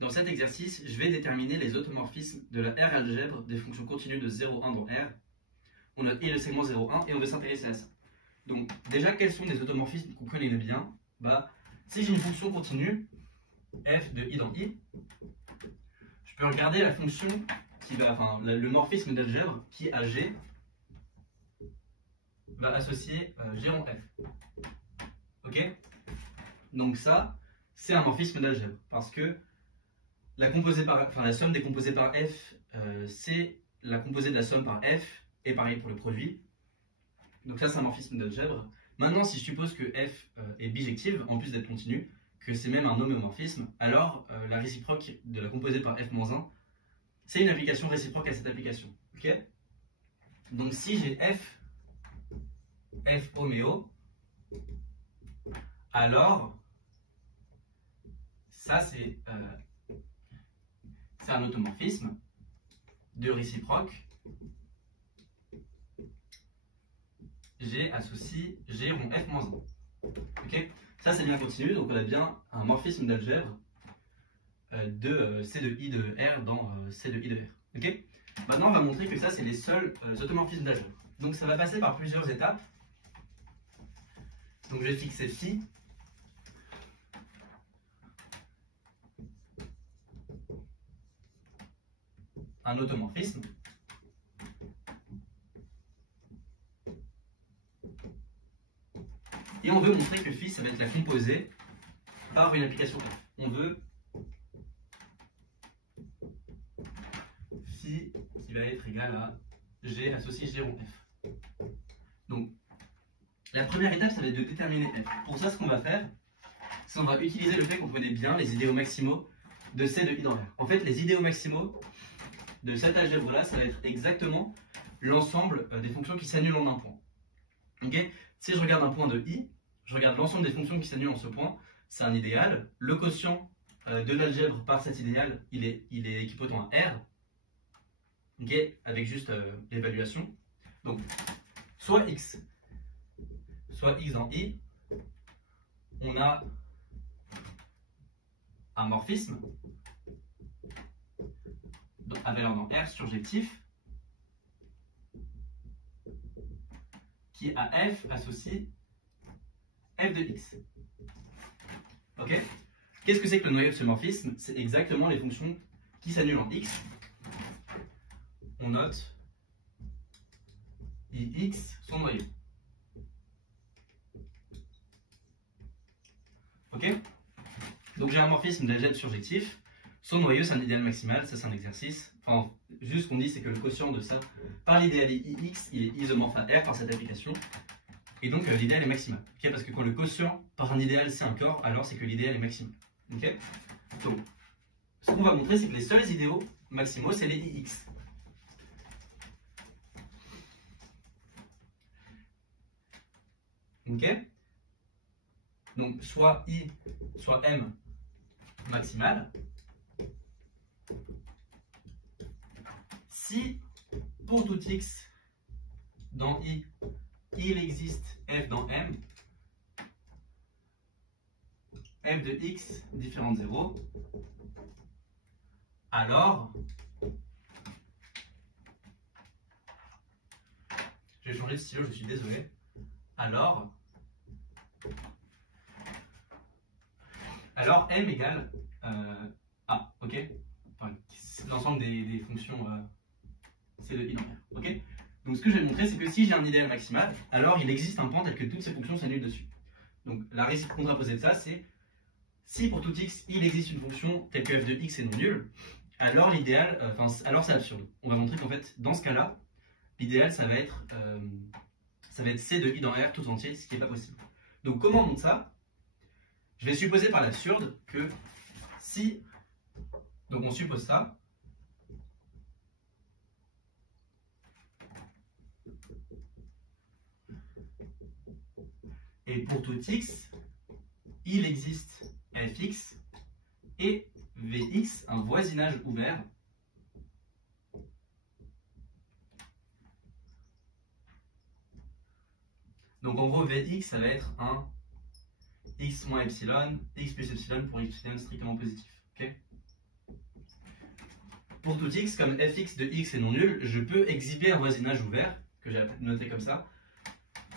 Dans cet exercice, je vais déterminer les automorphismes de la R algèbre des fonctions continues de 0, 1 dans R. On a I le segment 0, 1 et on veut s'intéresser à ça. Donc déjà, quels sont les automorphismes qu'on connaît bien? Si j'ai une fonction continue, f de I dans I, je peux regarder la fonction qui va, le morphisme d'algèbre qui à G va associer G rond F. Ok? Donc ça, c'est un morphisme d'algèbre parce que la somme des composés par F, c'est la composée de la somme par F, et pareil pour le produit. Donc ça, c'est un morphisme d'algèbre. Maintenant, si je suppose que F est bijective, en plus d'être continue, que c'est même un homéomorphisme, alors la réciproque de la composée par F-1, c'est une application réciproque à cette application. Okay? Donc si j'ai F homéo, alors ça c'est un automorphisme de réciproque G associe G rond F-1. Okay? Ça c'est bien continu, donc on a bien un morphisme d'algèbre de C de I de R dans C de I de R. Okay? Maintenant on va montrer que ça c'est les seuls automorphismes d'algèbre. Donc ça va passer par plusieurs étapes. Donc je vais fixer phi un automorphisme et on veut montrer que phi ça va être la composée par une application F. On veut phi qui va être égal à G associé G rond F. Donc la première étape ça va être de déterminer F. Pour ça ce qu'on va faire, c'est qu'on va utiliser le fait qu'on connaît bien les idéaux maximaux de C de I dans R. En fait les idéaux maximaux de cette algèbre là ça va être exactement l'ensemble des fonctions qui s'annulent en un point. Okay? Si je regarde un point de I, je regarde l'ensemble des fonctions qui s'annulent en ce point, c'est un idéal. Le quotient de l'algèbre par cet idéal, il est équipotent à R, okay? Avec juste l'évaluation. Donc, soit X dans I, on a un morphisme à valeur dans R surjectif qui à F associe F de X. Ok? Qu'est-ce que c'est que le noyau de ce morphisme? C'est exactement les fonctions qui s'annulent en X. On note IX son noyau. Ok? Donc j'ai un morphisme d'algèbre surjectif. Son noyau, c'est un idéal maximal. Ça, c'est un exercice. Enfin, juste ce qu'on dit, c'est que le quotient de ça, par l'idéal IX, il est isomorphe à R par cette application. Et donc, l'idéal est maximal. Okay? Parce que quand le quotient par un idéal, c'est un corps, alors c'est que l'idéal est maximal. Okay? Donc, ce qu'on va montrer, c'est que les seuls idéaux maximaux, c'est les IX. Ok? Donc, soit I, soit M maximal. Si, pour tout X dans I, il existe F dans M, F de X différent de 0, alors, je vais changer de stylo, je suis désolé, alors M égale A, ok? Enfin, l'ensemble des fonctions C de I dans R, ok? Donc ce que je vais montrer, c'est que si j'ai un idéal maximal, alors il existe un point tel que toutes ces fonctions s'annulent dessus. Donc la réciproque contraposée de ça, c'est si pour tout x, il existe une fonction telle que f de x est non nulle, alors l'idéal, alors c'est absurde. On va montrer qu'en fait, dans ce cas-là, l'idéal, ça va être C de I dans R tout entier, ce qui n'est pas possible. Donc comment on montre ça? Je vais supposer par l'absurde que si, donc on suppose ça, et pour tout x, il existe fx et vx, un voisinage ouvert Donc en gros, Vx, ça va être un x moins epsilon, x plus epsilon pour epsilon strictement positif. Okay, pour tout x, comme fx de x est non nul, je peux exhiber un voisinage ouvert, que j'ai noté comme ça,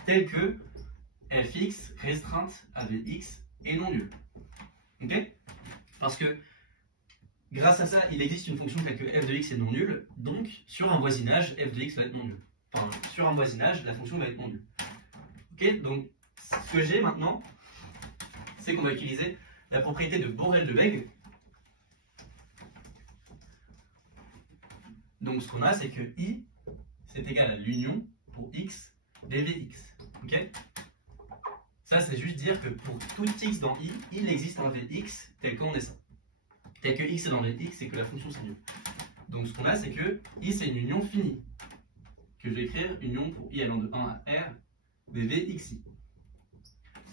tel que fx restreinte à vx est non nul. Ok? Parce que grâce à ça, il existe une fonction telle que f de x est non nul, donc sur un voisinage, f de x va être non nul. Enfin, sur un voisinage, la fonction va être non nulle. Ok? Donc, ce que j'ai maintenant, c'est qu'on va utiliser la propriété de Borel-Lebesgue. Donc, ce qu'on a, c'est que I, c'est égal à l'union pour x dvx. Ok? Ça, c'est juste dire que pour tout x dans I, il existe un Vx tel qu'on est ça. Tel que x est dans Vx et que la fonction c'est nulle. Donc, ce qu'on a, c'est que I, c'est une union finie. Que je vais écrire union pour I allant de 1 à R dvxi.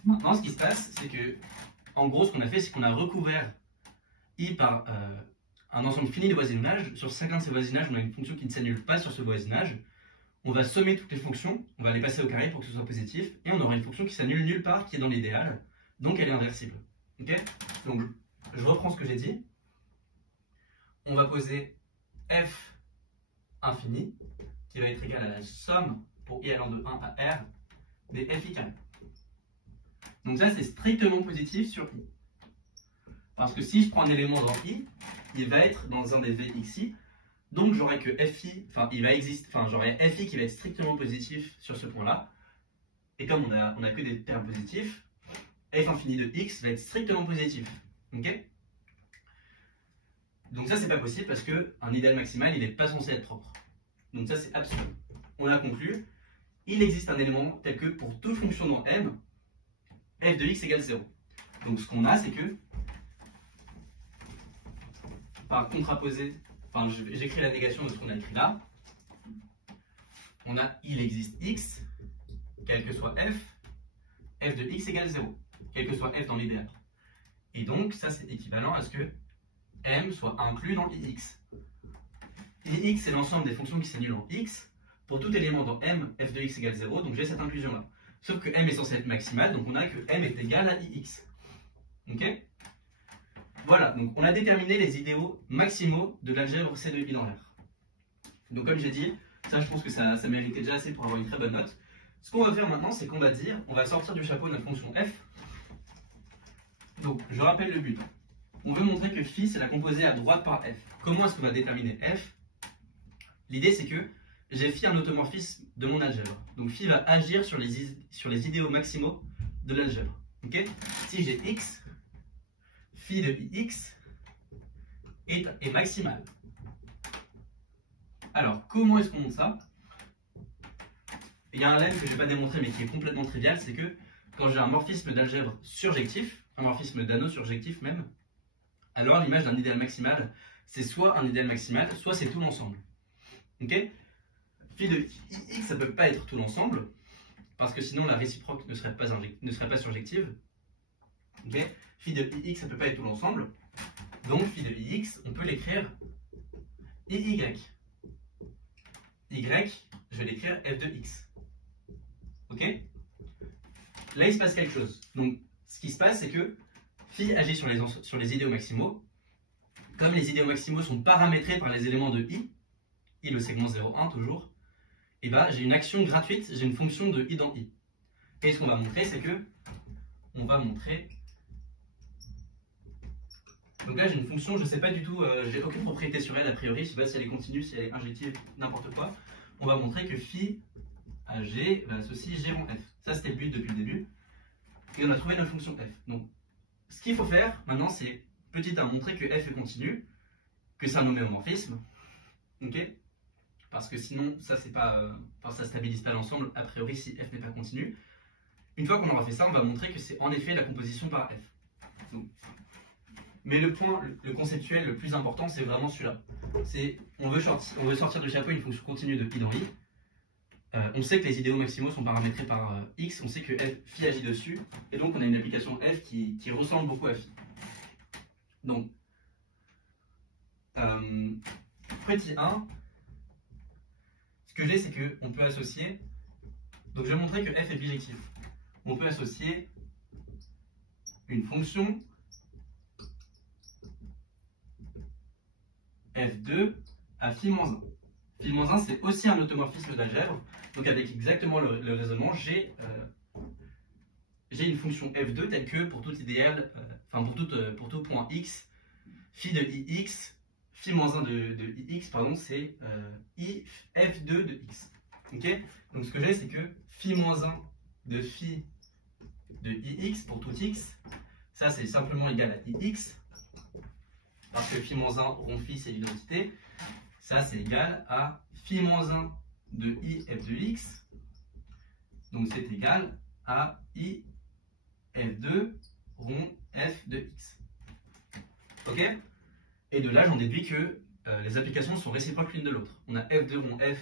Maintenant, ce qui se passe, c'est que, en gros, ce qu'on a fait, c'est qu'on a recouvert I par un ensemble fini de voisinages. Sur chacun de ces voisinages, on a une fonction qui ne s'annule pas sur ce voisinage. On va sommer toutes les fonctions, on va les passer au carré pour que ce soit positif, et on aura une fonction qui s'annule nulle part, qui est dans l'idéal, donc elle est inversible. Ok? Donc, je reprends ce que j'ai dit. On va poser f infini, qui va être égal à la somme pour i allant de 1 à r des fi carré. Donc ça, c'est strictement positif sur i. Parce que si je prends un élément dans i, il va être dans un des vxi, donc j'aurai que fi, j'aurai fi qui va être strictement positif sur ce point-là. Et comme on a que des termes positifs, f infini de x va être strictement positif. Ok? Donc ça, c'est pas possible parce qu'un idéal maximal, il n'est pas censé être propre. Donc ça, c'est absurde. On a conclu, il existe un élément tel que pour toute fonction dans M, f de x égale 0. Donc ce qu'on a, c'est que, par contraposé, j'écris la négation de ce qu'on a écrit là, on a il existe x, quel que soit f de x égale 0, quel que soit f dans l'idéal. Et donc ça, c'est équivalent à ce que M soit inclus dans ix. ix, c'est l'ensemble des fonctions qui s'annulent en x. Pour tout élément dans M, f de x égale 0, donc j'ai cette inclusion-là. Sauf que M est censé être maximal, donc on a que M est égal à ix. Ok? Voilà, donc on a déterminé les idéaux maximaux de l'algèbre C de I dans R. Donc comme j'ai dit, ça je pense que ça méritait déjà assez pour avoir une très bonne note. Ce qu'on va faire maintenant, c'est qu'on va dire, on va sortir du chapeau notre fonction f. Donc je rappelle le but. On veut montrer que phi c'est la composée à droite par f. Comment est-ce qu'on va déterminer f? L'idée c'est que j'ai phi un automorphisme de mon algèbre. Donc phi va agir sur les idéaux maximaux de l'algèbre. Okay? Si j'ai x, phi de ix est maximal. Alors, comment est-ce qu'on montre ça? Il y a un lemme que je ne vais pas démontrer mais qui est complètement trivial, c'est que quand j'ai un morphisme d'algèbre surjectif, un morphisme d'anneau surjectif même, alors l'image d'un idéal maximal, c'est soit un idéal maximal, soit c'est tout l'ensemble. Ok? Phi de ix, ça ne peut pas être tout l'ensemble, parce que sinon la réciproque ne serait pas surjective. Okay? Phi de ix, ça ne peut pas être tout l'ensemble. Donc phi de ix, on peut l'écrire iy. Y, je vais l'écrire f de x. Ok? Là, il se passe quelque chose. Donc, ce qui se passe, c'est que phi agit sur les idéaux maximaux. Comme les idéaux maximaux sont paramétrés par les éléments de i le segment 0,1 toujours, et ben j'ai une action gratuite, j'ai une fonction de i dans i. Et ce qu'on va montrer, c'est que on va montrer. Donc là, j'ai une fonction, je ne sais pas du tout, j'ai aucune propriété sur elle a priori, je ne sais pas si elle est continue, si elle est injective, n'importe quoi. On va montrer que phi à g va associer g en f. Ça, c'était le but depuis le début. Et on a trouvé notre fonction f. Donc, ce qu'il faut faire maintenant, c'est petit 1, montrer que f est continu, que c'est un homéomorphisme. Ok? Parce que sinon, ça c'est pas, ça stabilise pas l'ensemble, a priori, si f n'est pas continu. Une fois qu'on aura fait ça, on va montrer que c'est en effet la composition par f. Donc, mais le point, le conceptuel le plus important, c'est vraiment celui-là. On veut sortir du chapeau une fonction continue de i dans i. On sait que les idéaux maximaux sont paramétrés par x, on sait que phi agit dessus, et donc on a une application f qui ressemble beaucoup à phi. Donc, petit 1, ce que j'ai, c'est qu'on peut associer, donc je vais montrer que f est bijectif. On peut associer une fonction f2 à phi moins 1. Phi moins 1, c'est aussi un automorphisme d'algèbre. Donc avec exactement le raisonnement, j'ai une fonction f2 telle que pour tout idéal, pour tout point x, phi de ix, phi moins 1 de ix, pardon, c'est i f2 de x. Ok. Donc ce que j'ai, c'est que phi moins 1 de phi de ix pour tout x, ça c'est simplement égal à ix, parce que phi moins 1 rond phi c'est l'identité, ça c'est égal à phi moins 1 de i f de x, donc c'est égal à i f2 rond f de x. Ok. Et de là j'en déduis que les applications sont réciproques l'une de l'autre. On a f2 rond f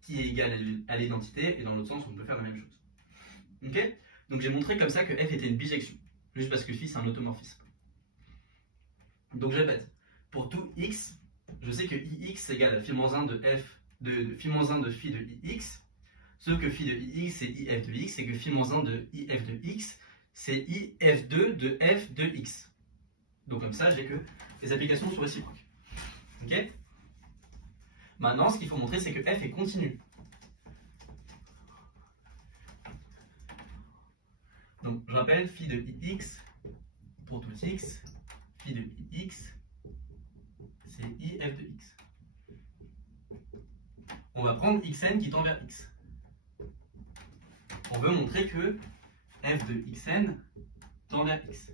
qui est égal à l'identité, et dans l'autre sens on peut faire la même chose. Ok. Donc j'ai montré comme ça que f était une bijection, juste parce que phi c'est un automorphisme. Donc je répète, pour tout x, je sais que ix est égal à phi moins 1 de f de phi moins 1 de phi de ix, sauf que phi de ix c'est if de x, et que phi moins 1 de if de x c'est if2 de f de x. Donc comme ça j'ai que les applications sont réciproques. Ok. Maintenant ce qu'il faut montrer c'est que f est continu. Donc je rappelle, phi de ix pour tout x, phi de ix c'est if de x. On va prendre xn qui tend vers x. On veut montrer que f de xn tend vers x.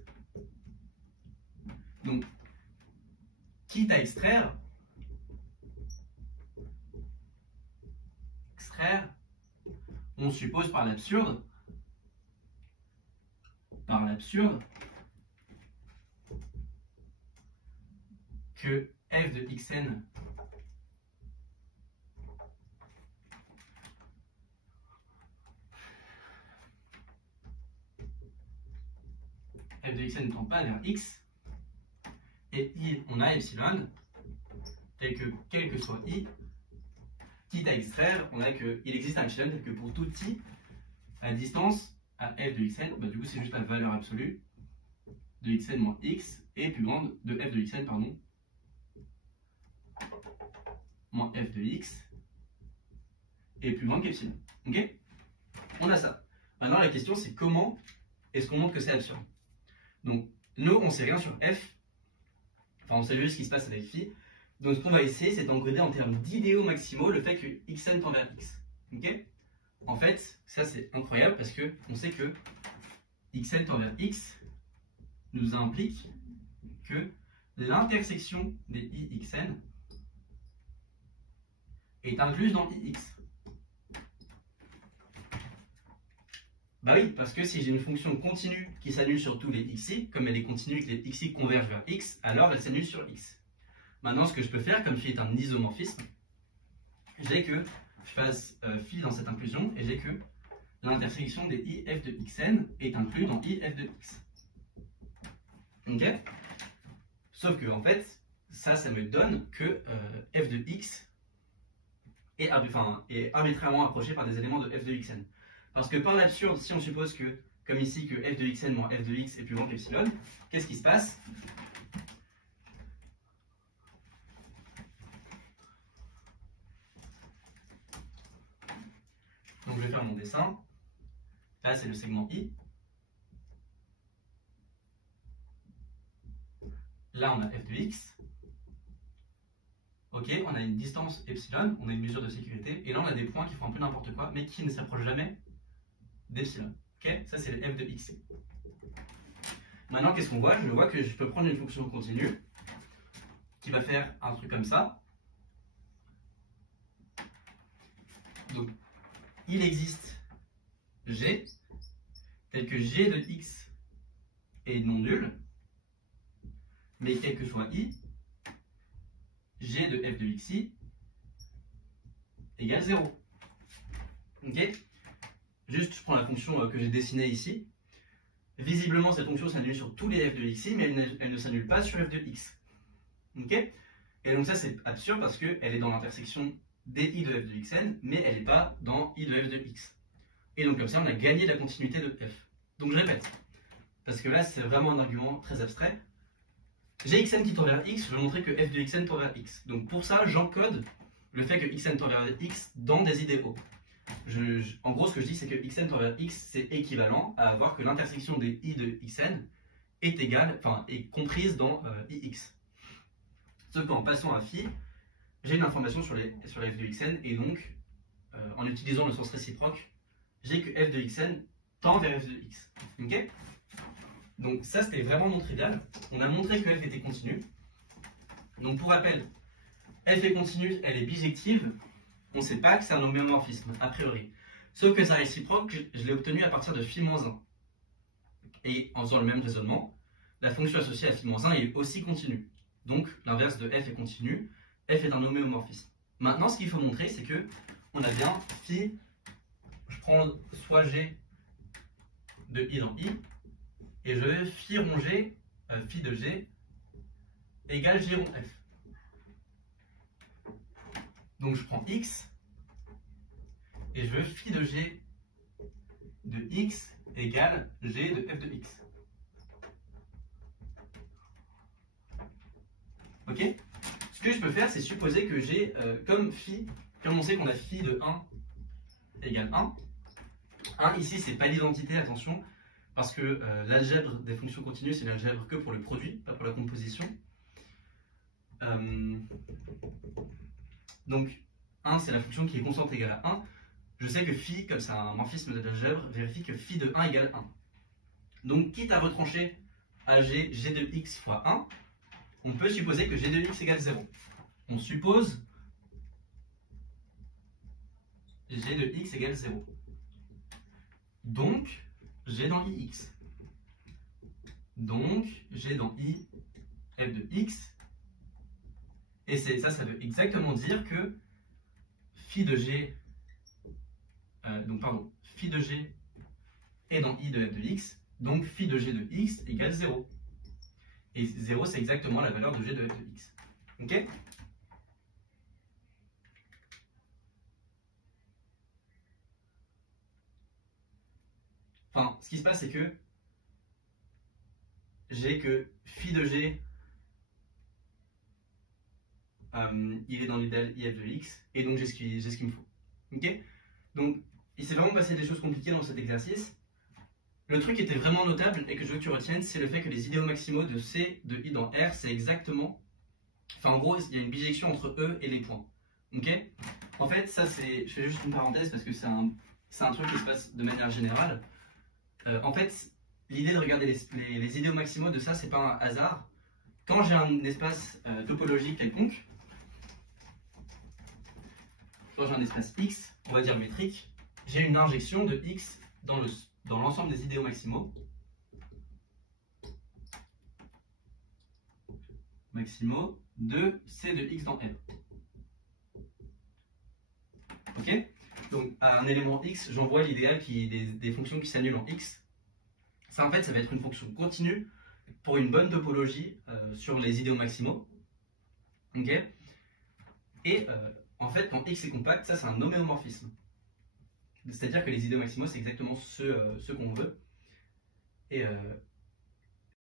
Donc, quitte à extraire, on suppose par l'absurde que f de xn ne tend pas vers x, et on a epsilon tel que quel que soit i, quitte à extraire, on a qu'il existe un epsilon tel que pour tout i à distance à f de xn, bah, du coup c'est juste la valeur absolue de xn moins x est plus grande de f de xn, pardon, moins f de x est plus grande qu'epsilon. Ok. On a ça. Maintenant la question c'est comment est-ce qu'on montre que c'est absurde. Donc nous on sait rien sur f, enfin on sait juste ce qui se passe avec phi. Donc ce qu'on va essayer c'est d'encoder en termes d'idéaux maximaux le fait que xn tend vers x. Ok. En fait ça c'est incroyable parce que on sait que xn tend vers x nous implique que l'intersection des ixn est incluse dans ix. Bah oui, parce que si j'ai une fonction continue qui s'annule sur tous les xi, comme elle est continue et que les xi convergent vers x, alors elle s'annule sur x. Maintenant, ce que je peux faire, comme phi est un isomorphisme, j'ai que je fasse phi dans cette inclusion, et j'ai que l'intersection des if de xn est inclus dans if de x. Ok. Sauf que, en fait, ça me donne que f de x est arbitrairement approché par des éléments de f de xn. Parce que par l'absurde, si on suppose que, comme ici, que f de xn moins f de x est plus grand qu'epsilon, qu'est-ce qui se passe? Donc je vais faire mon dessin. Là, c'est le segment i. Là, on a f de x. Ok, on a une distance epsilon, on a une mesure de sécurité, et là, on a des points qui font un peu n'importe quoi, mais qui ne s'approchent jamais d'epsilon. Ok, ça c'est le f de x. Maintenant, qu'est-ce qu'on voit? Je vois que je peux prendre une fonction continue qui va faire un truc comme ça. Donc, il existe g tel que g de x est non nul, mais quel que soit i, g de f de xi égale 0. Ok. Juste, je prends la fonction que j'ai dessinée ici. Visiblement, cette fonction s'annule sur tous les f de xi, mais elle ne s'annule pas sur f de x. Ok. Et donc ça, c'est absurde parce qu'elle est dans l'intersection des i de f de xn, mais elle n'est pas dans i de f de x. Et donc comme ça, on a gagné la continuité de f. Donc je répète, parce que là, c'est vraiment un argument très abstrait. j'ai xn qui tend vers x, je vais montrer que f de xn tend vers x. Donc pour ça, j'encode le fait que xn tend vers x dans des idéaux. En gros, ce que je dis, c'est que xn tend vers x, c'est équivalent à avoir que l'intersection des i de xn est égale, enfin, est comprise dans ix. Sauf qu'en passant à phi, j'ai une information sur la f de xn, et donc, en utilisant le sens réciproque, j'ai que f de xn tend vers f de x. Ok? Donc ça, c'était vraiment non trivial. On a montré que f était continue. Donc pour rappel, f est continue, elle est bijective. On ne sait pas que c'est un homéomorphisme, a priori. Sauf que sa réciproque, je l'ai obtenu à partir de phi-1. Et en faisant le même raisonnement, la fonction associée à phi-1 est aussi continue. Donc l'inverse de f est continue, f est un homéomorphisme. Maintenant, ce qu'il faut montrer, c'est que on a bien phi, je prends soit g de i dans i, et je vais phi rond g, phi de g, égale g rond f. Donc je prends x, et je veux phi de g de x égale g de f de x. Ok? Ce que je peux faire, c'est supposer que j'ai, comme on sait qu'on a phi de 1 égale 1, 1 ici c'est pas l'identité, attention, parce que l'algèbre des fonctions continues, c'est l'algèbre que pour le produit, pas pour la composition. Donc 1 c'est la fonction qui est constante égale à 1. Je sais que phi, comme c'est un morphisme de l'algèbre, vérifie que phi de 1 égale 1. Donc quitte à retrancher à g de x fois 1, on peut supposer que g de x égale 0. On suppose g de x égale 0. Donc, g dans ix. Donc, g dans i f de x. Et ça veut exactement dire que phi de g, phi de g est dans i de f de x. Donc, phi de g de x égale 0. Et 0, c'est exactement la valeur de g de f de x. Ok? Enfin, ce qui se passe, c'est que j'ai que phi de g, il est dans l'idéal if de x, et donc j'ai ce qu'il me faut. Ok? Donc, il s'est vraiment passé des choses compliquées dans cet exercice. Le truc qui était vraiment notable et que je veux que tu retiennes, c'est le fait que les idéaux maximaux de C, de I dans R, c'est exactement... Enfin, en gros, il y a une bijection entre E et les points. Ok? En fait, ça c'est... Je fais juste une parenthèse parce que c'est un truc qui se passe de manière générale. En fait, l'idée de regarder les idéaux maximaux de ça, c'est pas un hasard. Quand j'ai un espace topologique quelconque, quand j'ai un espace X, on va dire métrique, j'ai une injection de X dans l'ensemble des idéaux maximaux. De C de X dans M. Ok? Donc à un élément X, j'envoie l'idéal qui est des fonctions qui s'annulent en X. Ça en fait, ça va être une fonction continue pour une bonne topologie sur les idéaux maximaux. Ok? Et en fait, quand X est compact, ça c'est un homéomorphisme. C'est-à-dire que les idéaux maximaux, c'est exactement ce qu'on veut. Et